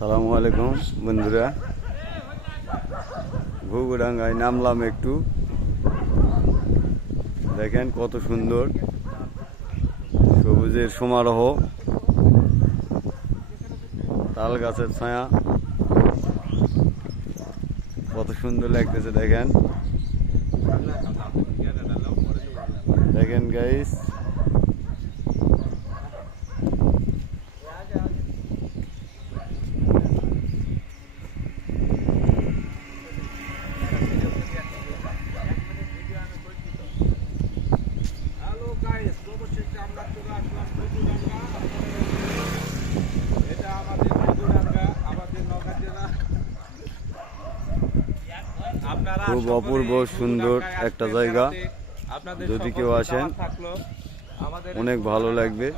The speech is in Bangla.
আসসালামু আলাইকুম বন্ধুরা, ঘুঘুডাঙ্গায় নামলাম একটু। দেখেন কত সুন্দর সবুজের সমারোহ, তাল গাছের ছায়া, কত সুন্দর লাগতেছে। দেখেন দেখেন গাইস, খুব অপূর্ব সুন্দর একটা জায়গা। যদি কেউ আসেন অনেক ভালো লাগবে।